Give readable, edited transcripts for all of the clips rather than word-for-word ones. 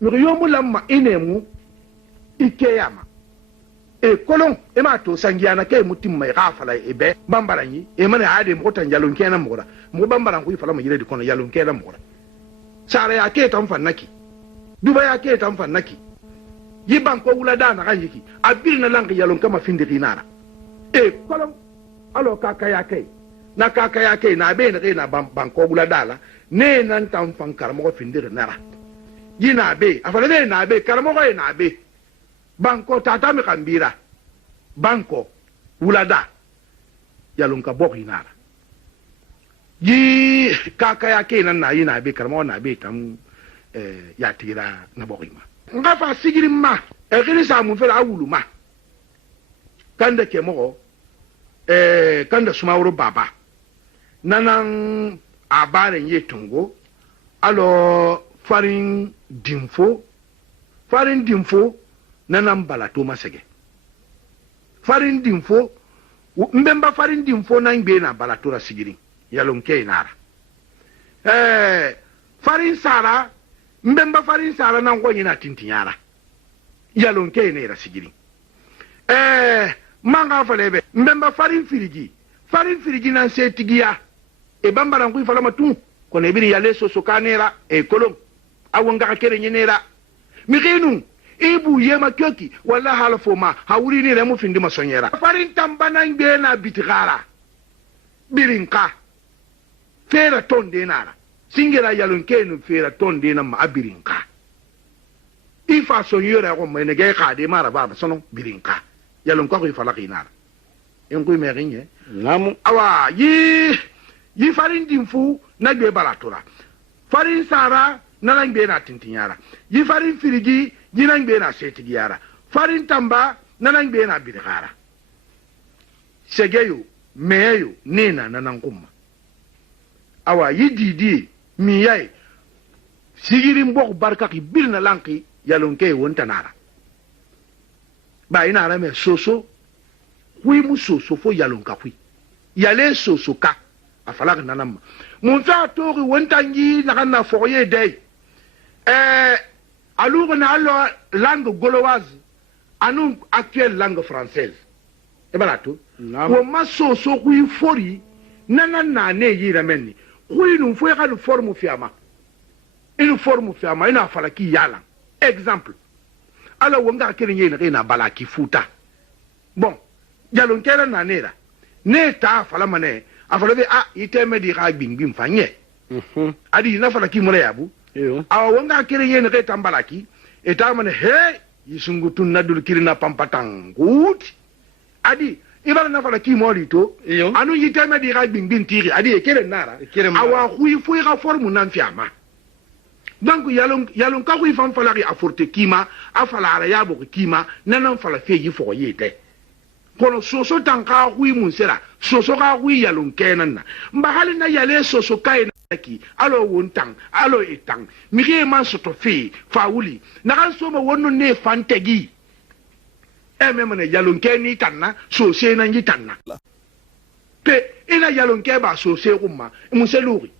mi yomu lamma inemu ikeyama e kolon e ma to sangiana kay mutim mai gafala e be bambaranyi e mane ade mo tan jalon kenan mo mo bambaran ku fala mo yire di kono jalon kenan mo sara ya ke tan fannaki duba ya ke tan fannaki yiban ko wula da na ganjiki abir na lang jalon kama finde dinara e kolon alo kaka ya kai na kaka ya kai na be na ban ko wula dala ne nan tan fankar mo finde nara yina be afala ne na be karamo ko na be banko tata mi kambira banko wulada yalun ka bok inara yi kaka ya ke nan na yi na be karma na be tam ya tira na bok ima nga fa sigiri ma e kini sa mu fera awulu ma kanda ke mo kanda sumawro baba nanan abaren ye tungo alo farin dimfo nanan balato masege farin dimfo mbemba farin dimfo nan gbe na balato ra sigiri yalon ke inara farin sara mbemba farin sara nan go nyina tintinyara yalon ke ne ra sigiri manga falebe mbemba farin firigi nan setigiya e bambara ngui fala matu ko ne biri yale so kanera e kolom awanga kere nyenera mi khinu ibu yema kyoki wala halafo ma hawuri ni remu findi masonyera farin tambana ngbe na bitigara birinka fera tonde nara singira yalon kenu fera tonde na ma birinka ifa sonyera ko mene ge khade mara baba sono birinka yalon ko ifala kinara en ko me rinye namu awa yi farin dimfu na gbe balatura farin sara na ngbe na tintinyara yi farin firigi jinan be na seti giyara farin tamba nanan be na bidgara segeyo meyo nena nanan kumma awa yididi miyai sigirin bok barka ki birna lanki yalonke wonta nara ba ina ra me soso wi mu soso fo yalonka wi yale soso ka afala nanam mun fa to ri wonta ngi na kana foye dei alors na la langue gauloise anu actuelle langue française e balato wo maso so ku fori nana na ne yira menni ku inu fo ka du forme fiama ina fala ki yala exemple ala wonga kere nyina na balaki futa bon jalon kera na nera ne ta fala mane afala be iteme di ga gbing fanye adi na fala ki mole yabu awa wonga kere yene ke tambalaki eta mane he yisungutun nadul kirina pampatang gut adi ibara na fala ki molito anu yiteme di ga bingbin tiri adi e kere nara awa hui fui ga formu nan fiama donc yalon ka hui fam fala ri aforte kima afala ara yabo kima nanan fala fe yi fo yete kono soso tanka hui munsera soso ga hui yalon kenan na mbahali na yale soso kai ki alo wontang alo etang mige man soto fe fauli na kan so ma wonno ne fantegi memane yalon ke ni tanna so se na ngi tanna pe ina yalon ke ba so se rumma museluri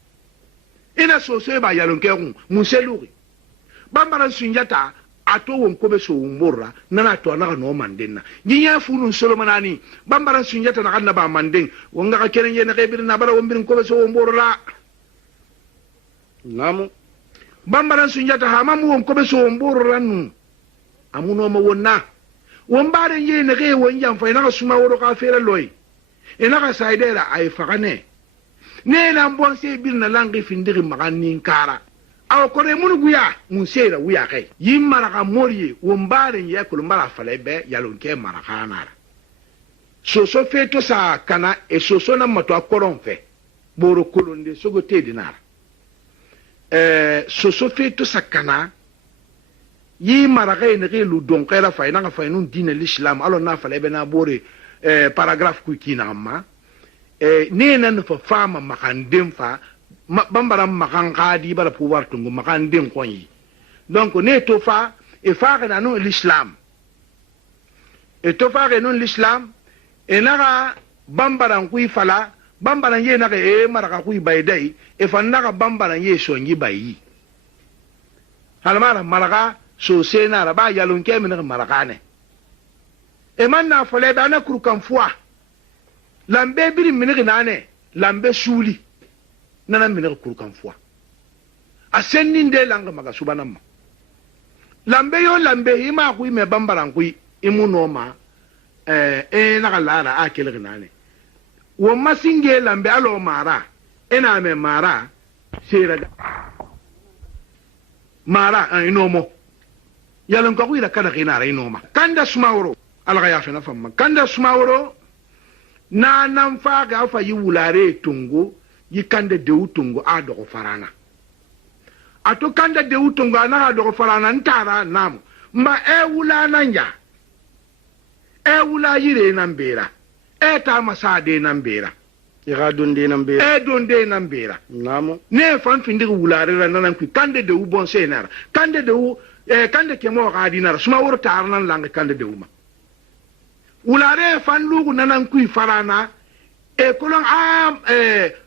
ina so se ba yalon ke rum museluri bambara sunjata ato won ko be so umurra nana to na no mandenna nyinya funun solomanani bambara sunjata na kan na ba manden wonga ka keren yene ke birna bara won birin ko be so umurra namu bambaran sunjata ha mamu won ko be so mborranu amuno ma wonna won bare ye ne ge won jam fa na suma woro ka fere loy ina ka saidera ay fagane ne na mbon se birna langi findiri magani kara aw ko re mun guya mun sera wuya kai yim maraka moriye won bare ye ko mara falebe yalon ke maraka nara soso feto sa kana e soso na mato akoron fe boro kolonde sogo tedi nara soso feto sakana yi maraka ne lu don kera fa ina fa nun dine l'islam alo na fa lebe na bore paragraphe ku kina amma ne nan fa fama makandem fa bambara makan kadi bara pouvoir tungu makandem konyi donc ne to fa e fa na non l'islam e to fa non l'islam e na bambara ku fala bambara ye na maraka ku baydai e fa na bambara ye songi bayi almara maraka so sena ra ba yalon ke min maraka ne e man na fole ba na kurkan fuwa lambe biri min na ne lambe suli nana min kurkan fuwa asennin de langa maga subanamma lambe yo lambe ima ku me bambaran ku imuno ma na galara akele gnane wo masinge lambe alo mara ina me mara sera mara inomo yalon ko ira kada kinara inoma kanda sumawro alga ya fena famma kanda sumawro na nan fa ga fa yi wulare tungo yi kanda de utungo a do farana ato kanda de utungo na do farana ntara nam ma wula nanja wula yire nan bera ta masa de nan bera ya donde nan bera donde nan bera namo ne fan fin de wulare ran nan ku kanda de u bon senar kanda de u kanda ke mo ga dinar suma wor tar nan lang kanda de uma wulare fan lugu nan ku farana kolon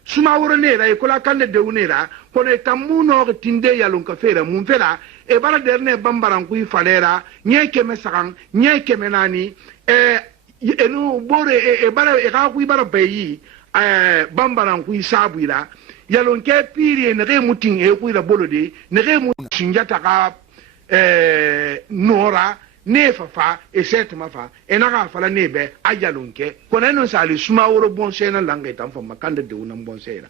suma wor ne ra kola kanda de u ne ra ko ne tamuno ga tinde yalon ka fera mun fera bara derne bambaran ku falera nye keme sakan nye keme nani enu bore bara ga ku bara bayi bambaran ku sabuira yalon ke piri ne re mutin ku ira bolode ne re mu sinjata ka nora ne fafa set mafa na ga fala ne be ayalon ke kono sali suma woro bon sena langa tan fa makanda de unan bon sena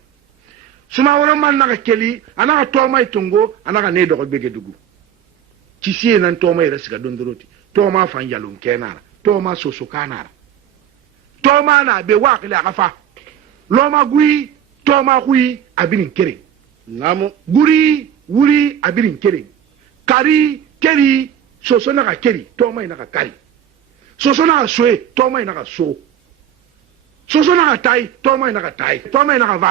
suma woro man na keli ana to mai tungo ana ne do bege dugu ci sie nan to mai rasiga dondoroti to ma fan yalon kenara to ma soso kanara to ma na be wakile akafa lo ma gui to ma gui abirin kere namo guri wuri abirin kere kari keri soso na ka keri to mai na ka kari soso na ka soe to mai na ka so soso na ka tai to mai na ka tai to mai na ka